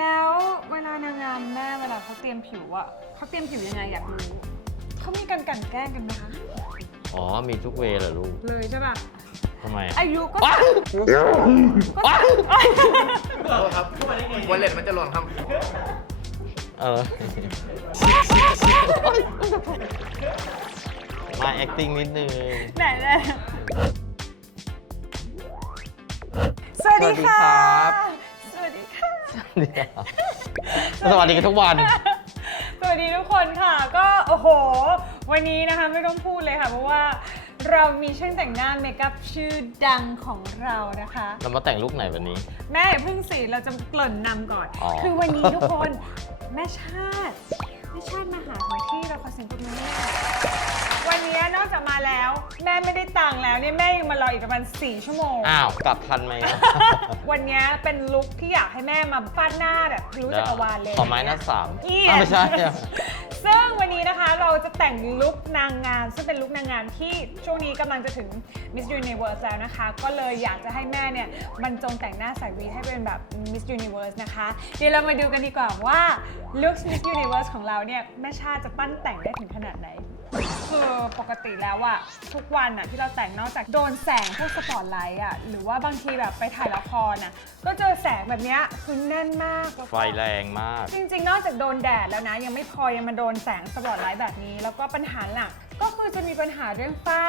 แล้วเวลานางงามแม่เวลาเขาเตรียมผิวอะเขาเตรียมผิวยังไงอยากรู้เขามีการกลั่นแกล้งกันไหมคะอ๋อ มีทุกเวย์เหรอลูกเลยใช่ป่ะทำไมอะอายุก็ว้าวว้าวครับวอลเล็ตมันจะหล่นครับ เออมา acting นิดนึง ไหนเลยสวัสดีค่ะสวัสดีครั สวัสดีค่ะเดี๋ยวสวัสดีกันทุกวัน สวัสดีทุกคนค่ะ ก็โอ้โห วันนี้นะคะไม่ต้องพูดเลยค่ะ เพราะว่าเรามีช่างแต่งหน้าเมคอัพชื่อดังของเรานะคะ เรามาแต่งลุกไหนวันนี้ แม่อย่าเพิ่งสิเราจะเกริ่นนำก่อน อ๋อ คือวันนี้ทุกคนแม่ชาติแม่ชาติมาหาถึงที่เราขอเสียงปรบมือให้แม่วั นนี้นอกจากมาแล้ว แม่ไม่ได้ตังค์แล้วเนี่ยแม่ยังมารออีกประมาณ 4 ชั่วโมง อ้าวกลับทันไหมอะ วันนี้เป็นลุคที่อยากให้แม่มาฟาดหน้าแบบรู้จักรวาลเลย ขอไม้หน้าสามเอียอ้าวไม่ใช่อะ ซึ่งวันนี้นะคะเราจะแต่งลุคนางงามซึ่งเป็นลุคนางงามที่ช่วงนี้กำลังจะถึง Miss Universe แล้วนะคะ ก็เลยอยากจะให้แม่เนี่ยบรรจงแต่งหน้าใส่วีให้เป็นแบบ Miss Universe นะคะ เดี๋ยวเรามาดูกันดีกว่าว่าลุค Miss Universe ของเราเนี่ยแม่ชาติจะปั้นแต่งได้ถึงขนาดไหน คือปกติแล้วอะทุกวันอะที่เราแต่งนอกจากโดนแสงพวกสปอตไลท์อะหรือว่าบางทีแบบไปถ่ายละครอะก็เจอแสงแบบเนี้ยคือแน่นมากแล้วก็ไฟแรงมาก จริงๆ นอกจากโดนแดดแล้วนะ ยังไม่พอยังมาโดนแสงสปอตไลท์แบบนี้ แล้วก็ปัญหาหลักก็คือจะมีปัญหาเรื่องฝ้า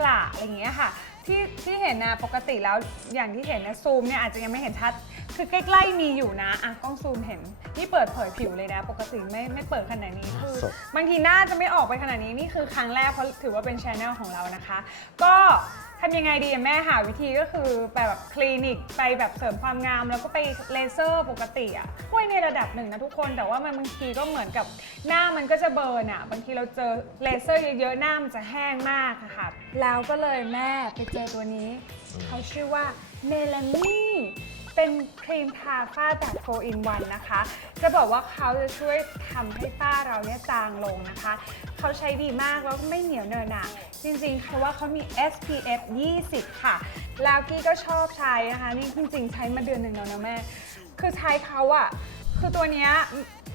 กระอะไรอย่างเงี้ยค่ะ ที่ที่เห็นนะปกติแล้วอย่างที่เห็นนะซูมเนี่ยอาจจะยังไม่เห็นชัด คือใกล้ๆมีอยู่นะอะกล้องซูมเห็น นี่เปิดเผยผิวเลยนะ ปกติไม่ไม่เปิดขนาดนี้คือสด บางทีหน้าจะไม่ออกไปขนาดนี้นี่คือครั้งแรกเพราะถือว่าเป็นช anel ของเรานะคะ ก็ ทำยังไงดีอะแม่หาวิธีก็คือไปแบบคลินิกไปแบบเสริมความงาม แล้วก็ไปเลเซอร์ปกติอะช่วยในระดับหนึ่งนะทุกคนแต่ว่ามันบางทีก็เหมือนกับหน้ามันก็จะเบิร์นอะบางทีเราเจอเลเซอร์เยอะๆหน้ามันจะแห้งมากอะค่ะแล้วก็เลยแม่ไปเจอตัวนี้ เขาชื่อว่าเมลานี่ เป็นครีมทาฝ้าแบบ4 in 1นวันนะคะ จะบอกว่าเขาจะช่วยทำให้ฝ้าเราเนี่ยจางลงนะคะ เขาใช้ดีมากแล้วก็ไม่เหนียวเนินหนะจริงๆ เพราะว่าเขามี SPF 20 ค่ะ แล้วกี้ก็ชอบใช้นะคะ นี่จริงๆ ใช้มาเดือนหนึ่งแล้วนะแม่ คือใช้เขาอะคือตัวเนี้ย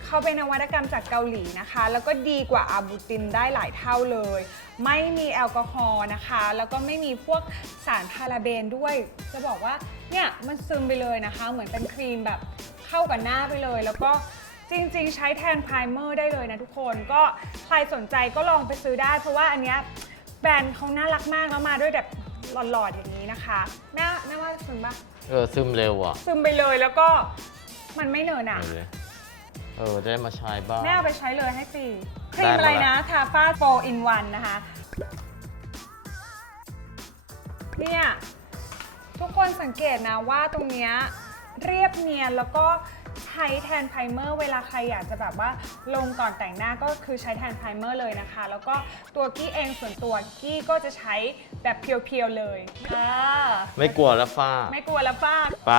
เขาเป็นนวัตกรรมจากเกาหลีนะคะ แล้วก็ดีกว่าอาบูตินได้หลายเท่าเลย ไม่มีแอลกอฮอล์นะคะ แล้วก็ไม่มีพวกสารพาราเบนด้วย จะบอกว่าเนี่ยมันซึมไปเลยนะคะ เหมือนเป็นครีมแบบเข้ากับหน้าไปเลย แล้วก็จริงๆ ใช้แทนไพรเมอร์ได้เลยนะทุกคนก็ใครสนใจก็ลองไปซื้อได้ เพราะว่าอันเนี้ยแบรนด์เขาน่ารักมากแล้วมาด้วยแบบหลอดๆอย่างนี้นะคะแม่แม่ว่าซึมปะเออซึมเร็วอะซึมไปเลยแล้วก็มันไม่เหนอะหนะเอาเลยเออได้มาใช้บ้าง แม่เอาไปใช้เลยให้ฟรี คได้รีมมาอะไรละนะทาฟ้า4 in 1นะคะ เนี่ย ทุกคนสังเกตนะว่าตรงเนี้ยเรียบเนียนแล้วก็ใช้แทนไพรเมอร์เวลาใครอยากจะแบบว่าลงก่อนแต่งหน้าก็คือใช้แทนไพรเมอร์เลยนะคะ แล้วก็ตัวกี้เองส่วนตัวกี้ก็จะใช้แบบเพียวๆเลยอ่าไม่กลัวแล้วฝ้า ไม่กลัวแล้วฟ้า ไป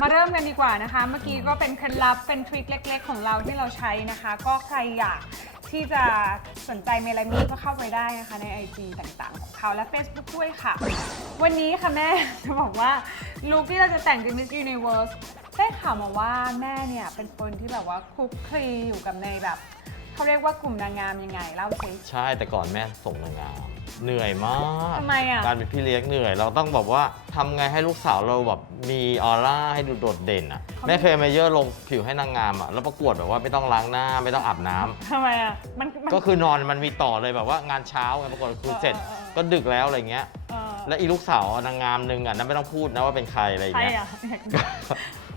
มาเริ่มกันดีกว่านะคะ เมื่อกี้ก็เป็นเคล็ดลับเป็นทริคเล็ก ๆ ของเราที่เราใช้นะคะ ก็ใครอยาก ที่จะสนใจเมลามีก็เข้าไปได้นะคะใน IG ต่างๆ ของเขาและ Facebook ด้วยค่ะ วันนี้ค่ะแม่ จะบอกว่าลูกที่เราจะแต่งเป็น Miss Universe ได้ข่าวมาว่าแม่เนี่ยเป็นคนที่แบบว่าคลุกคลีอยู่กับในแบบ เขาเรียกว่ากลุ่มนางงามยังไงเล่าสิ ใช่แต่ก่อนแม่ส่งนางงาม เหนื่อยมากทำไมอะการเป็นพี่เลี้ยงเหนื่อย เราต้องแบบว่าทำไงให้ลูกสาวเราแบบมีออร่าให้ดูโดดเด่นอะแม่เคยมาเยอะลงผิวให้นางงามอะแล้วประกวดแบบว่าไม่ต้องล้างหน้าไม่ต้องอาบน้ำทำไมอะ มันมัน ก็คือนอนมันมีต่อเลยแบบว่างานเช้าไงประกวดคือเสร็จเออเออเออ ก็ดึกแล้วอะไรเงี้ย เออและอีลูกสาว นางงามหนึ่งอะนั่นไม่ต้องพูดนะว่าเป็นใครอะไรใครเงี้ย อะ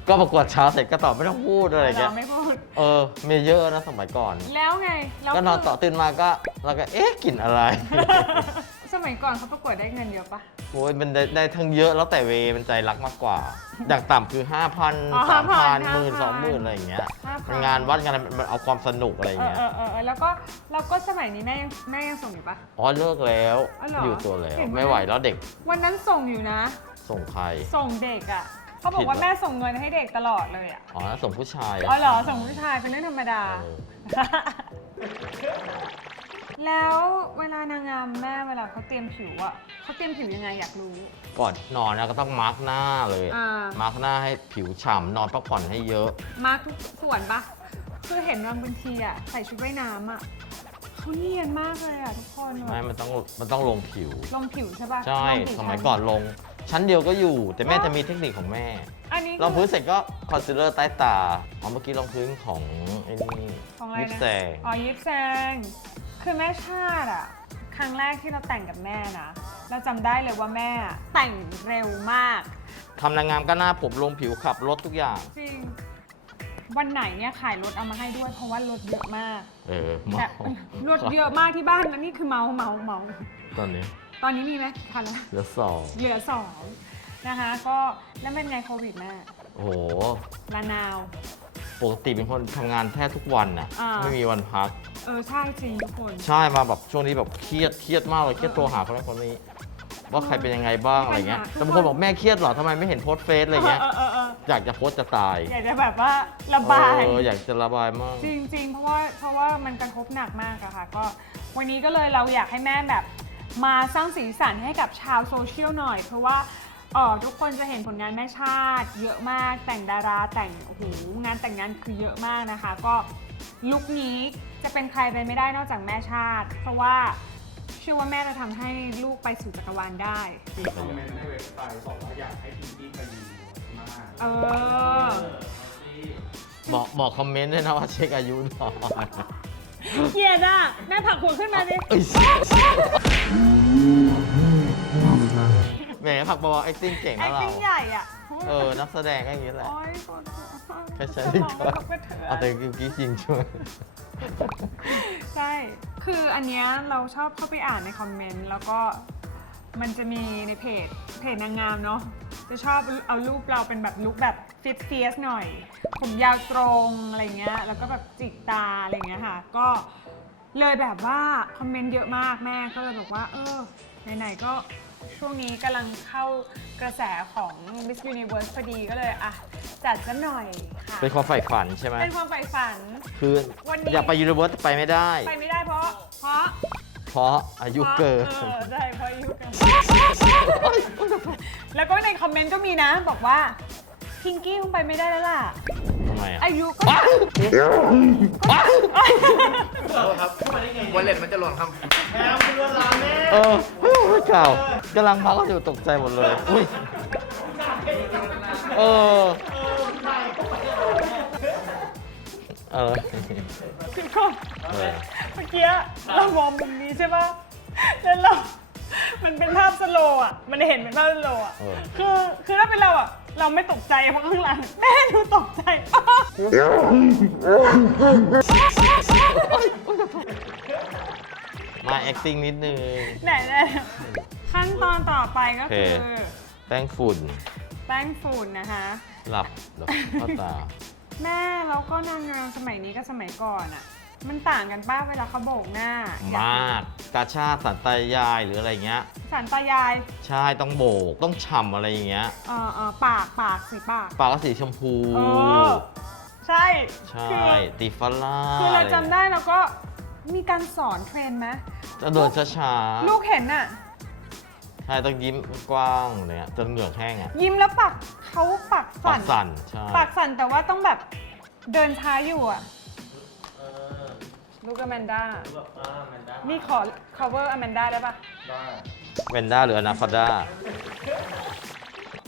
ก็ประกวดเช้าเสร็จก็ตอบไม่ต้องพูดอะไรเงี้ยเราไม่พูด เออมีเยอะนะสมัยก่อน แล้วไงแล้วก็นอนคืต่อตื่นมาก็เราก็เอ๊ะกลิ่นอะไร สมัยก่อนเขาประกวดได้เงินเยอะปะ โอ้ยมันได้ได้ทั้งเยอะแล้วแต่เวย์มันใจรักมากกว่า อยากต่ำคือ 5 0 0 0อ๋อ3 0 0 0 5,000หมื่นสองหมื่นอะไรอย่างเงี้ย5,000 มันงานวัดงานอะไรมันเอาความสนุกอะไรอเอย่างอเงี้ย เออเออเออแล้วก็แล้วก็สมัยนี้แม่ยังแม่ยังส่งอยู่ปะ อ๋อเลิกแล้ว อ๋อเหรออยู่ตัวแล้วเห็นไหมไม่ไหวแล้วเด็กวันนั้นส่งอยู่นะ ส่งใคร ส่งเด็กอะ เขาบอกว่าผิดเหรอแม่ส่งเงินให้เด็กตลอดเลยอะ อ๋อส่งผู้ชายอ๋อเหรอส่งผู้ชายเป็นเรื่องธรรมดา เออแล้วเวลานางงามแม่เวลาเขาเตรียมผิวอะเขาเตรียมผิวยังไงอยากรู้ ก่อนนอนนะก็ต้องมาร์กหน้าเลย อ่ามาร์กหน้าให้ผิวฉ่ำนอนพักผ่อนให้เยอะ มาร์คทุกส่วนปะคือเห็นบางบางทีอะใส่ชุดว่ายน้ำอะเขาเนียนมากเลยอะทุกคนไม่ มันต้องมันต้องลงผิว ลงผิวใช่ปะใช่ ลงผิวสมัยชั้นก่อนลง ชั้นเดียวก็อยู่ แต่แม่จะมีเทคนิคของแม่ อันนี้รองพื้นคือเสร็จก็คอนซีลเลอร์ใต้ตาอ๋อเมื่อกี้รองพื้นของไอ้นี่ของอะไรลิปนะแสงอ๋อยิปแซงคือแม่ชาติอะครั้งแรกที่เราแต่งกับแม่นะเราจำได้เลยว่าแม่อะแต่งเร็วมาก ทำนางงามก็หน้าผมลงผิวขับรถทุกอย่าง จริง วันไหนเนี่ยขายรถเอามาให้ด้วย เพราะว่ารถเยอะมากเออแต่รถเยอะมากที่บ้านแล้วนี่คือเมาเมาเมาตอนนี้ ตอนนี้มีไหมกี่คันแล้วเหลือสองเหลือสองนะคะ ก็แล้วเป็นไงโควิดแม่โอ้โหลานาว ปกติเป็นคนทำงานแทบทุกวันน่ะอ่า ไม่มีวันพัก เออใช่จริงทุกคน ใช่มาแบบช่วงนี้แบบเครียดเครียดมากเลยเครียดโทรหาคนนั้นคนนี้ ว่าใครเป็นยังไงบ้างอะไรเงี้ยปัญหา แต่บางคนบอกแม่เครียดเหรอทำไมไม่เห็นโพสต์เฟซอะไรเงี้ยเออเออเอออยากจะโพสต์จะตายอยากจะแบบว่าระบาย เอออยากจะระบายมาก จริงๆ เพราะว่าเพราะว่ามันกระทบหนักมากอะค่ะ ก็วันนี้ก็เลยเราอยากให้แม่แบบ มาสร้างสีสันให้กับชาวโซเชียลหน่อย เพราะว่าเออทุกคนจะเห็นผลงานแม่ชาติ เยอะมากแต่งดาราแต่งโอ้โหงานแต่งงานคือเยอะมากนะคะ ก็ลุคนี้จะเป็นใครไปไม่ได้นอกจากแม่ชาติ เพราะว่าเชื่อว่าแม่จะทำให้ลูกไปสู่จักรวาลได้ มีคอมเมนต์ในเว็บไซต์บอกว่าอยากให้พิงกี้ไปยืนมากเออ บอกบอกคอมเมนต์ด้วยนะว่าเช็คอายุหน่อย เกลียดอะแม่ผักหัวขึ้นมาดิเอ้ยแหมผักบอกว่า acting เก่งไอ้นะเรา ติ้งใหญ่อะเออ นักแสดงก็อย่างนี้แหละ โอ๊ยปวดหัวแค่ใช้สดีมองกว่ากระทบกระเทือนเอาแต่กิ๊กจริงช่วย ใช่ คืออันเนี้ยเราชอบเข้าไปอ่านในคอมเมนต์แล้วก็ มันจะมีในเพจเพจนางงามเนาะจะชอบเอารูปเราเป็นแบบลุคแบบฟิตเฟียสหน่อย ผมยาวตรงอะไรเงี้ยแล้วก็แบบจิกตาอะไรเงี้ยค่ะ ก็เลยแบบว่าคอมเมนต์เยอะมากแม่ก็เลยบอกว่า เออไหนๆก็ช่วงนี้กำลังเข้ากระแสของ Miss Universe พอดีก็เลยอะจัดซะหน่อยค่ะเป็นความใฝ่ฝันใช่ไหมเป็นความใฝ่ฝัน คือวันนี้อยากไปยูนิเวิร์สไปไม่ได้ ไปไม่ได้เพราะเพราะ เพราะอายุเกินเออใช่เพราะอายุเกิน แล้วก็ในคอมเมนต์ก็มีนะ บอกว่าพิงกี้คงไปไม่ได้แล้วล่ะ ทำไมอะอายุก็ขอโทษครับวอลเล็ตมันจะหล่นครับแอมเรือลาแม่เออไม่บอกไม่กล่าวกำลังพักก็อยู่ตกใจหมดเลย อุ้ย เออ เออคือก่อนเออ เมื่อกี้เรามองมุมนี้ใช่ปะแล้วเรา มันเป็นภาพสโลว์อะ มันเห็นเป็นภาพสโลว์อะ เออ คือ คือถ้าเป็นเราอะ เราไม่ตกใจเพราะข้างหลังแม่ดูตกใจ มา acting นิดนึง ไหนๆขั้นตอนต่อไปก็คือ โอเค แป้งฝุ่น แป้งฝุ่นนะคะ หลับหลับเข้าตา แม่แล้วก็นางงามสมัยนี้กับสมัยก่อนอะมันต่างกันป้าเวลาเขาโบกหน้าอยมากกาชาติสันตายายหรืออะไรเงี้ย สันตายายใช่ต้องโบกต้องฉ่ำอะไรอย่างเงี้ย เออเออปากปากสีปาก ปากก็สีชมพู เออ ใช่ใช่ คือตีฟล่าคือเราจำได้แล้วก็มีการสอนเทรนไหมจะเดินช้าๆ ลูกเห็นอะ ใช่ต้องยิ้มกว้างเนี่ยจนเหงือกแห้งอะยิ้มแล้วปากเขาปากปาสั่กนสั่นใช่ปากสั่นแต่ว่าต้องแบบเดินช้าอยู่อะลูกอแมนด้านี่ขอ cover อแมนด้าได้ปะเวนด้าหรืออนาฟาด้า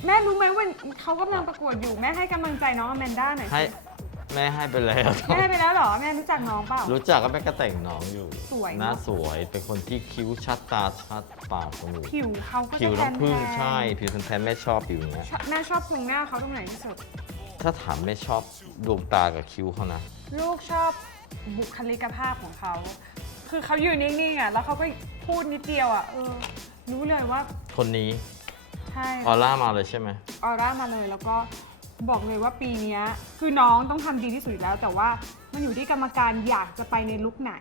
แม่รู้ไหมว่าเขากำลังประกวดอยู่แม่ให้กำลังใจน้องอแมนด้าหน่อยให้สิ แม่ให้ไปแล้ว แม่ให้ไปแล้วเหรอ แม่รู้จักน้องเปล่า รู้จักก็แม่ก็แต่งน้องอยู่สวยหน้าเนอะสวยเป็นคนที่คิ้วชัดตาชัดปากจมูกผิวเขาก็ผิจะวแทนน้ำผึ้งๆใช่ผิวแทนๆแม่ชอบผิวอย่างเงี้ยชอบแม่ชอบพุงหน้าเขาตรงไหนที่สุด ถ้าถามแม่ชอบดวงตากับคิ้วเขานะ ลูกชอบบุคลิกภาพของเขา คือเขาอยู่นิ่งๆอะ แล้วเขาก็พูดนิดเดียวอะ เออ รู้เลยว่าคนนี้ใช่ ออร่ามาเลยใช่ไหม ออร่ามาเลยแล้วก็ บอกเลยว่าปีเนี้ยคือน้องต้องทำดีที่สุดอยู่แล้ว แต่ว่ามันอยู่ที่กรรมการอยากจะไปในลุคไหน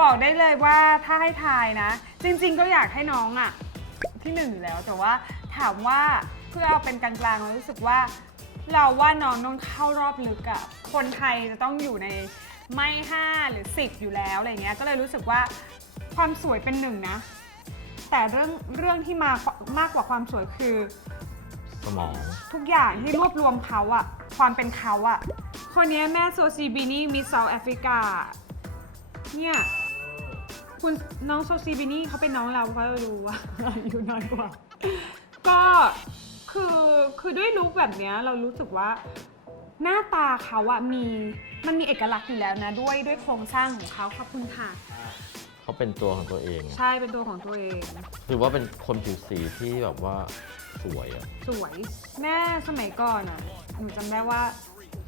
บอกได้เลยว่าถ้าให้ทายนะ จริง ๆ ก็อยากให้น้องอะที่หนึ่งอยู่แล้วแต่ว่าถามว่าเพื่อเอาเป็นกลางๆเรารู้สึกว่า เราว่าน้องต้องเข้ารอบลึกอะคนไทยจะต้องอยู่ในไม่5หรือ10อยู่แล้วอะไรเงี้ยก็เลยรู้สึกว่าความสวยเป็นหนึ่งนะ แต่เรื่องเรื่องที่มามากกว่าความสวยคือ สมอง ทุกอย่างที่รวบรวมเขาอะความเป็นเขาอะคนนี้แม่โซซีบินี่มิสเซาแอฟริกา เนี่ยคุณน้องโซซีบินี่เขาเป็นน้องเราเขารู้ว่าอายุน้อยกว่า ก็คือคือด้วยลุคแบบเนี้ยเรารู้สึกว่าหน้าตาเขาอะมีมันมีเอกลักษณ์อยู่แล้วนะ ด้วยด้วยโครงสร้างของเขาขอบคุณค่ะ เขาเป็นตัวของตัวเองใช่เป็นตัวของตัวเอง ถือว่าเป็นคนผิวสีที่แบบว่าสวยอะสวยแม่สมัยก่อนอะหนูจำได้ว่า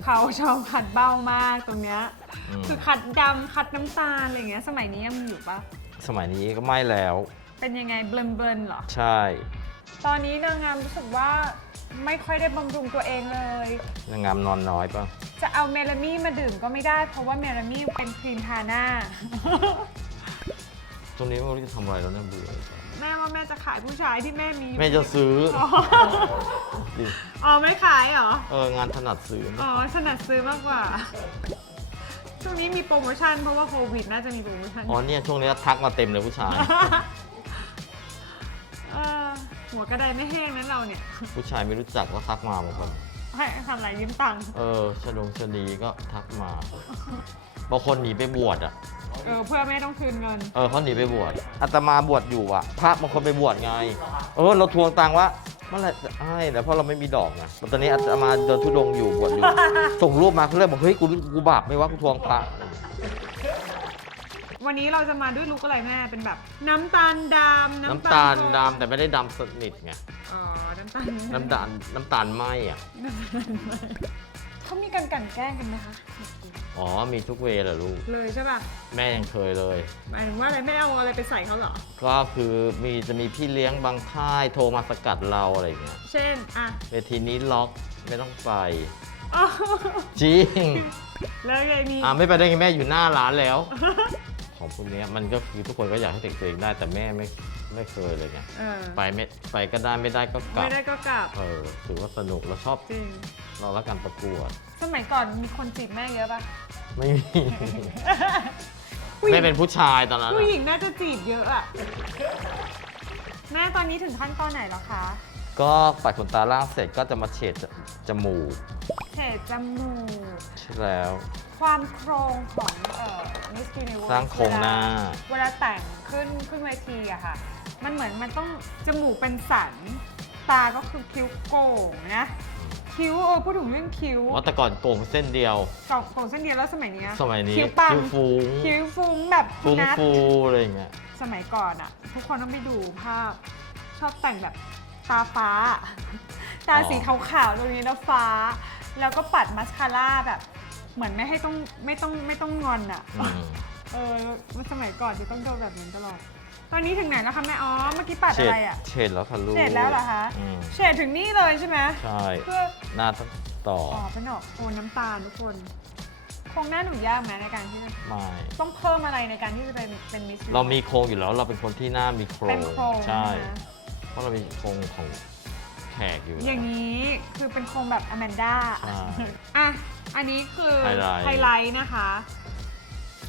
เขาชอบขัดเบ้ามากตรงเนี้ยอืมคือขัดดำขัดน้ำตาลอะไรเงี้ยสมัยนี้ยังมีอยู่ปะสมัยนี้ก็ไม่แล้ว เป็นยังไงเบลนเบลนเหรอ ใช่ตอนนี้นางงามรู้สึกว่าไม่ค่อยได้บำรุงตัวเองเลย นางงามนอนน้อยปะจะเอาเมลามี่มาดื่มก็ไม่ได้ เพราะว่าเมลามี่เป็นครีมทาหน้า ตรงนี้ไม่รู้จะทำอะไรแล้วเนี่ยเบื่อแม่ว่าแม่จะขายผู้ชายที่แม่มีแม่จะซื้ออ๋อดิอ๋อไม่ขายเหรอ เอองานถนัดซื้ออ๋อถนัดซื้อมากกว่า ช่วงนี้มีโปรโมชั่นเพราะว่าโควิดน่าจะมีโปรโมชั่น อ๋อเนี่ยช่วงนี้ทักมาเต็มเลยผู้ชาย เออหัวกระไดไม่แห้งนั้นเราเนี่ย ผู้ชายไม่รู้จักก็ทักมาบางคนให้ทำอะไรยืมตังค์ เออชนงชนีก็ทักมา บางคนหนีไปบวชอะ เออเพื่อไม่ต้องคืนเงิน เออเขาหนีไปบวชอาตมาบวชอยู่อะพระบางคนไปบวชไง เออ เราทวงตังค์ว่าเมื่อไหร่จะให้แต่เพราะเราไม่มีดอกไงตอนนี้อาตมาเดินทุดงค์อยู่บวชอยู่ ส่งรูปมาเขาเลยบอกเฮ้ยกูกูบาปไหม่ว่ากูทวงพระ วันนี้เราจะมาด้วยลุกอะไรแม่ เป็นแบบ น้ำตาลดำน้ำตาลทองดำแต่ไม่ได้ดำสนิทไง อ๋อ น้ำตาลน้ำตาลน้ำตาลไหมอะ เขามีการกลั่นแกล้งกันไหมคะอ๋อมีทุกเวย์เหรอลูก เลยใช่ป่ะแม่ยังเคยเลย หมายถึงว่าอะไรไม่เอาอะไรไปใส่เขาเหรอ ก็คือมีจะมีพี่เลี้ยงบางค่ายโทรมาสกัดเราอะไรอย่างเงี้ยเช่นอะเวทีนี้ล็อกไม่ต้องไปอ๋อจริง แล้วไงมีอ่าไม่ไปได้ไงแม่อยู่หน้าร้านแล้ว ของพวกเนี้ยมันก็คือทุกคนก็อยากให้เด็กตัวเองได้แต่แม่ไม่ ไม่เคยเลยไงเออไปไม่ไปก็ได้ไม่ได้ก็กลัไม่บได้ก็กลับ เออถือว่าสนุกเราชอบจริง เราละการประกวด สมัยก่อนมีคนจีบแม่เยอะป่ะไม่มี ผู้หญิแม่งเป็นผู้ชายตอนนั้นผู้อะหญิงน่าจะจีบเยอะอะแม่ตอนนี้ถึงขั้นตอนไหนแล้วคะก็ปัดขนตาล่างเสร็จก็จะมาเฉดจมูกเฉดจมูก ใช่แล้ว ความโครงของเอ่อ Miss Universe สร้างโครงหน้า เวลาแต่งขึ้นขึ้นเวทีอะค่ะ มันเหมือนมันต้องจมูกเป็นสัน ตาก็คือคิ้วโก่งนะ คิ้วเออพูดถึงเรื่องคิ้วว่าแต่ก่อนโกงเส้นเดียวสองโก่งเส้นเดียวแล้วสมัยเนี้ยสมัยนี้คิ้วปังคิ้วฟุ้งคิ้วฟุ้งแบบฟุ้งนัทฟูอะไรอย่างเงี้ยสมัยก่อนอะทุกคนต้องไปดูภาพ ชอบแต่งแบบตาฟ้า ตาสีขาวๆตรงนี้แล้วฟ้า แล้วก็ปัดมัสคาร่าแบบ เหมือนไม่ให้ต้องไม่ต้องไม่ต้องงอนอะ อืม เออมันสมัยก่อนจะต้องโดนแบบนั้นตลอด ตอนนี้ถึงไหนแล้วคะแม่อ๋อเมื่อกี้ปัดเฉอะดไรอะเฉดแล้วค่ะลูกเฉดแล้วเหรอคะอืมเฉดถึงนี่เลยใช่ไหมใช่เพื่อหน้าต้องต่ออ๋อเป็นออกโอนน้ำตาลทุกคนโครงหน้าหนูยากไหมในการที่จะไม่ ต้องเพิ่มอะไรในการที่จะเป็นเป็นมิสเรามีโครงอยู่แล้วเราเป็นคนที่หน้ามีโครเป็นงโครงใช่ นะเพราะเรามีโครงของแขกอยู่อย่างนี้คือเป็นโครงแบบอแมนด้าใช่อะอันนี้คือไฮไลท์ ไฮไลท์นะคะ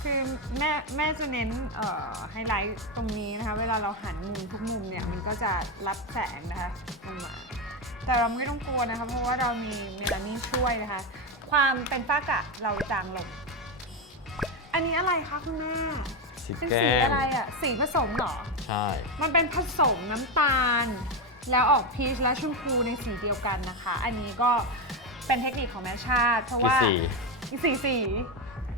คือแม่แม่จะเน้นเอ่อไฮไลท์ตรงนี้นะคะ เวลาเราหันมุมทุกมุมเนี่ยมันก็จะรับแสงนะคะลงมา แต่เราไม่ต้องกลัวนะคะ เพราะว่าเรามีเมลานี่ช่วยนะคะ ความเป็นฝ้ากระเราจางลง อันนี้อะไรคะคุณแม่สีเป็นแก้สีมอะไรอะสีผสมเหรอ ใช่ มันเป็นผสมน้ำตาล แล้วออกพีชและชมพูในสีเดียวกันนะคะ อันนี้ก็เป็นเทคนิคของแม่ชาติ เพราะกี่ว่าสีสีสี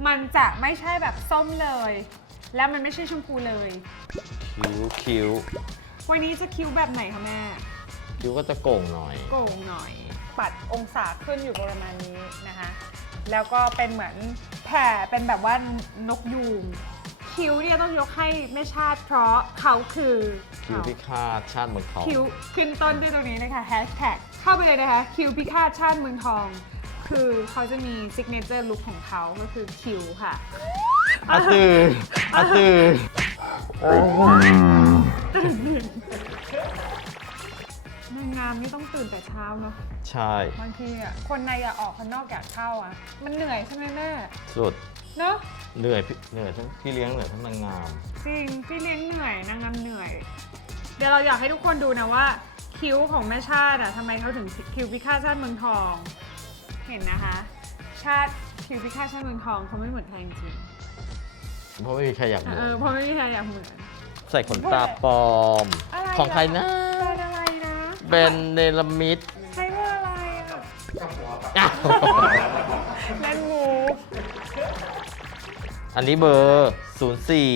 มันจะไม่ใช่แบบส้มเลย แล้วมันไม่ใช่ชมพูเลย คิ้วคิ้ววันนี้จะคิ้วแบบไหนคะแม่ คิ้วก็จะโก่งหน่อย โก่งหน่อย ปัดองศาขึ้นอยู่ประมาณนี้นะคะ แล้วก็เป็นเหมือนแผ่เป็นแบบว่านกยูงคิ้วเนี่ยต้องยกให้แม่ชาติ เพราะเขาคือคิ้วพิฆาตชาติเมืองทองคิ้วขึ้นต้นด้วยตรงนี้นะคะแฮชแท็กเข้าไปเลยนะคะ คิ้วพิฆาตชาติเมืองทอง คือเขาจะมีซิกเนเจอร์ลุคของเขาก็คือคิ้วค่ะ อาตืออาตือนางงามนี่ต้องตื่นแต่เช้าเนาะใช่ บางทีอะคนในอยากออกคนนอกอยากเข้าอะ มันเหนื่อยใช่ไหมแม่สุด เนาะเหนื่อยพี่เหนื่อยทั้งพี่เลี้ยงเหนื่อยทั้งนางงาม จริงพี่เลี้ยงเหนื่อยนางงามเหนื่อย เดี๋ยวเราอยากให้ทุกคนดูนะว่า คิ้วของแม่ชาติอะทำไมเขาถึงคิ้วพิฆาตชาติเมืองทอง เห็นนะคะ ชาติคิ้วพิฆาตชาติเมืองทองเขาไม่เหมือนใครจริงเพราะไม่มีใครอยากๆเหมือนเออเพราะไม่มีใครอยากเหมือน ใส่ขนตาปลอม อะไรของใครนะเป็นอะไรนะเป็นเนลมิดใช้เบอร์อะไรอะอ้าวเล่นมูอันนี้เบอร์ 04 ศูนย์สี่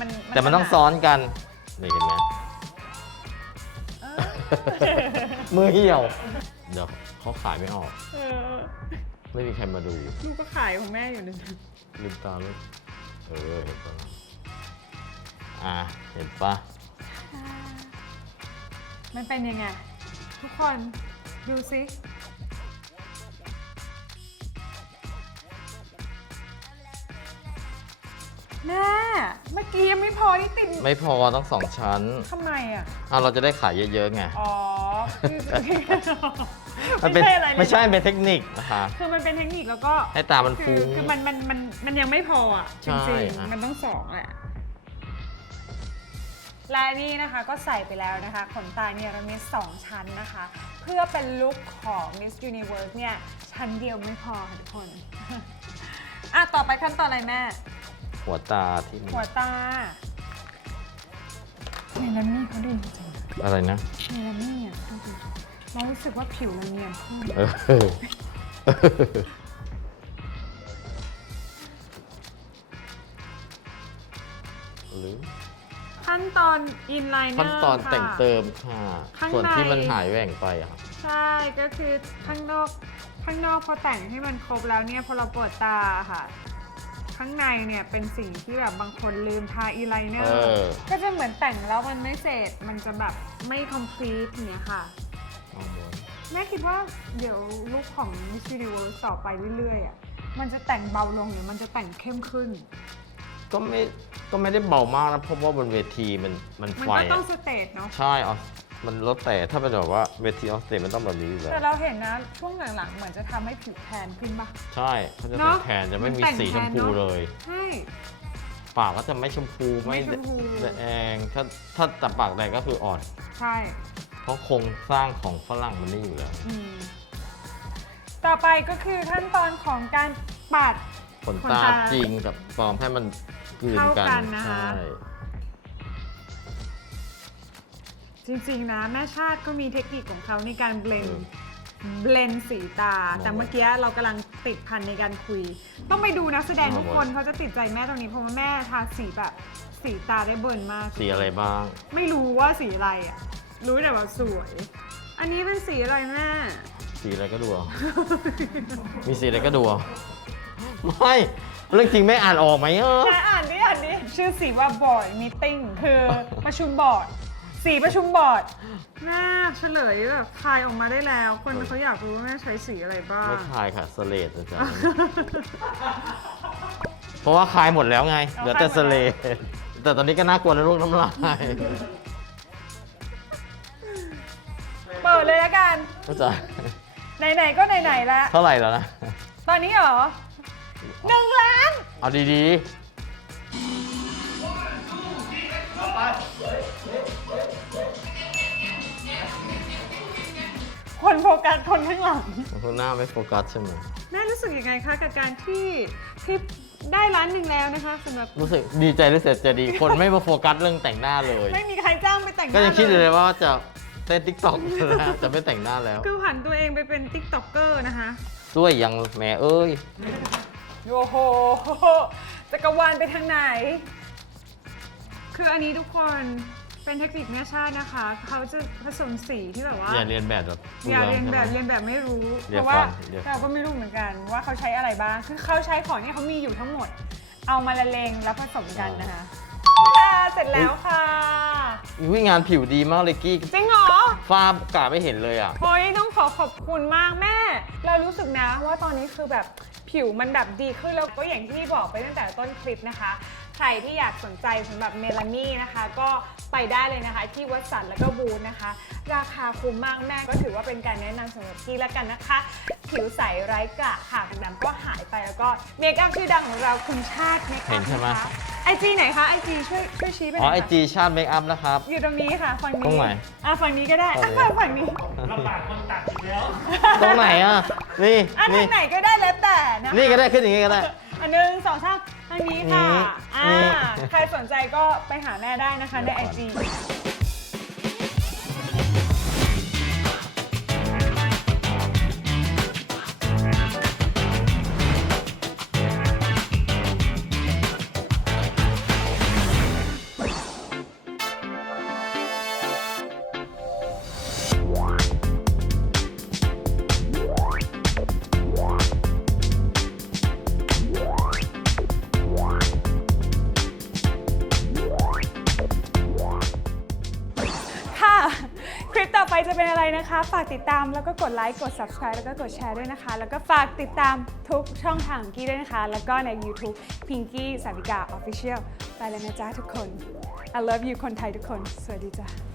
มันแต่มันต้องซ้อนกัน นี่เห็นไหมเออมือเหี่ยว เดี๋ยว เขาขายไม่ออก เออไม่มีใครมาดูลูกก็ขายของแม่อยู่นะลืมตาเลยเออเห็นปะอะเห็นปะมันเป็นยังไง ทุกคนดูสิแม่เมื่อกี้ยังไม่พอที่ติดไม่พอต้องสองชั้นทำไมอะ อะเราจะได้ขายเยอะๆไง อ๋อคือ มันเป็นไม่ใช่อะไรเลยไม่ใช่เป็นเทคนิคนะคะ คือมันเป็นเทคนิคแล้วก็ให้ตามันคืฟุ้องคือมันมันมันมันยังไม่พออะใช่จริงอะๆมันต้องสองแหละลายนี้นะคะก็ใส่ไปแล้วนะคะขนตาเนี่ยเรามีสองชั้นนะคะ เพื่อเป็นลุคของ Miss Universe เนี่ย ชั้นเดียวไม่พอค่ะทุกคน อะ ต่อไปขั้นตอนอะไรแม่ หัวตาที่มันหัวตาเนลามี่เขาดีจริงอะไรนะ ๆเนลามี่อะดูดิ เรารู้สึกว่าผิวเราเนียนขึ้นเออหรือขั้นตอนอินไลเนอร์ขั้นตอนแต่งเติมค่ะ ข้างใน ส่วนที่มันหายแหว่งไปอะค่ะใช่ก็คือข้างนอกข้างนอกพอแต่งให้มันครบแล้วเนี่ยพอเราเปิดตาค่ะ ข้างในเนี่ยเป็นสิ่งที่แบบบางคนลืมทาอีไลเนอเอร์อ ก็จะเหมือนแต่งแล้วมันไม่เสร็จมันจะแบบไม่ complete อย่างเนี้ยค่ะเอาหมด แม่คิดว่าเดี๋ยวลุคของ Miss Universe ต่อไปเรื่อยๆอะมันจะแต่งเบาลงหรือมันจะแต่งเข้มขึ้น ก็ไม่ก็ไม่ได้เบามากนะเพราะว่าบนเวทีมันมันมันไฟก็ต้องอะสเตจเนาะใช่อ๋อมันแล้วแต่ถ้าเป็นแบบว่าเวทีออสเตรมันต้องแบบนี้อยู่แล้วแต่เราเห็นนะช่วงหลังๆเหมือนจะทำให้ผิวแทนขึ้นปะ ใช่เขาจะเนแต่อะงแทนจะไม่มีมันแต่งสีชมพูแทนเนอะ เลย ใช่ ปากก็จะไม่ชมพูไม่ไม่ชมพู แดงถ้าถ้าแต่ปากแดงก็คืออ่อน ใช่ เพราะโครงสร้างของฝรั่งมันนี่อยู่แล้วอืมต่อไปก็คือขั้นตอนของการปัด ขนขนตาตาจริงกับปลอมให้มันกลืนเข้ากักันนนะคะ ใช่จริงๆนะ แม่ชาติก็มีเทคนิคของเขาในการเบลนเบลนสีตา แต่เมื่อกี้เรากำลังติดพันในการคุย ต้องไปดูนักแสดงทุกคนเขาจะติดใจแม่ตรงนี้เพราะว่าแม่ทาสีแบบสีตาได้เบิร์นมาก สีอะไรบ้าง ไม่รู้ว่าสีอะไรอะ รู้แต่ว่าสวย อันนี้เป็นสีอะไรแม่ สีอะไรก็ดูเอา มีสีอะไรก็ดูเอาไม่เรื่องจริงไม่อ่านออกไหมเออ แม่อ่านดิอ่านดิชื่อสีว่าบอร์ดมีติ้งคือประชุมบอร์ด สีประชุมบอร์ดแม่เฉลยแบบคายออกมาได้แล้ว คนเขาอยากรู้ว่าแม่ใช้สีอะไรบ้าง ไม่คลายค่ะสเลดอาจารย์เพราะว่าคลายหมดแล้วไง เหลือแต่สเลดแต่ตอนนี้ก็น่ากลัวนะลูกน้ำลาย เปิดเลยแล้วกันเข้าใจไหนๆก็ไหนๆแล้วเท่าไหร่แล้วนะ ตอนนี้เหรอหนึ่งล้าน เอาดีคนโฟกัสคนข้างหลัง ๆคนหน้าไม่โฟกัสใช่ไหม แม่รู้สึกยังไงคะกับการที่ที่ได้ล้านหนึ่งแล้วนะคะสำหรับรู้สึกดีใจหรือเสียใจดี คนไม่มาโฟกัสเรื่องแต่งหน้าเลย ไม่มีใครจ้างไปแต่งหก็น้ายังคิดอยู่เลเลยยว่าจะ เต้นทิกตอกนะจะไม่แต่งหน้าแล้ว คือผันตัวเองไปเป็นติ๊กต็อกเกอร์นะคะด้วยยังแหม่เอ้ยโอ้โหจักรวาลไปทางไหน คืออันนี้ทุกคนเป็นเทคนิคแม่ชาตินะคะ เขาจะผสมสีที่แบบว่า อย่าเรียนแบบแบบอย่าเรียนแบบใช่ไหมเรียนแบบไม่รู้เรีเพยนราะว่าฟังเรียนฟังเราก็ไม่รู้เหมือนกันว่าเขาใช้อะไรบ้าง คือเขาใช้ของที่เขามีอยู่ทั้งหมด เอามาละเลงแล้วผสมกันนะคะค่ะเสร็จแล้วค่ะ อุ้ยงานผิวดีมากเลยกี้จริงเหรอฟ้ากาไม่เห็นเลยอะโอ้ยต้องขอขอบคุณมากแม่ เรารู้สึกนะว่าตอนนี้คือแบบผิวมันแบบดีขึ้นแล้วก็อย่างที่บอกไปตั้งแต่ต้นคลิปนะคะข รที่อยากสนใจสำหรับเมลานี่นะคะ ก็ไปได้เลยนะคะ ที่วัดสันแล้วก็บูธนะคะ ราคาคุ้มมากแม่ก็ถือว่าเป็นการแนะนำสำหรับพี่แล้วกันนะคะ ผิวใสไร้กระค่ะดำๆก็หายไปแล้วก็เมคอัพชื่อดังของเราคุณชาติเมคอัเห็พนใช่ไหมไอจีไหนคะไอจีช่วยช่วยชี้ไปหอ๋อน่ไออยค่ะจีชาติเมคอัพนะครับ อยู่ตรงนี้ค่ะฝั่งนี้ตรงไหน อะฝั่งนี้ก็ได้อะตรงนี้ฝั่งนี้ลำบากคนตัดอีกแล้วตรงไหนอะ นี่ อะนี่ทางไหนก็ได้แล้วแต่นะคะ นี่ก็ได้ขึ้นอย่างงี้ก็ได้ อันหนึ่งสองสาม ทางนี้ค่ะนี่อ่านี่ใครสนใจก็ไปหาแม่ได้นะคะในไอจี ฝากติดตามแล้วก็กดไลค์กด subscribe แล้วก็กดแชร์ด้วยนะคะ แล้วก็ฝากติดตามทุกช่องทางของกี้ด้วยนะคะ แล้วก็ใน YouTube Pinky สาวิกา Official ไปแล้วนะจ๊ะทุกคน I love you คนไทยทุกคน สวัสดีจ้ะ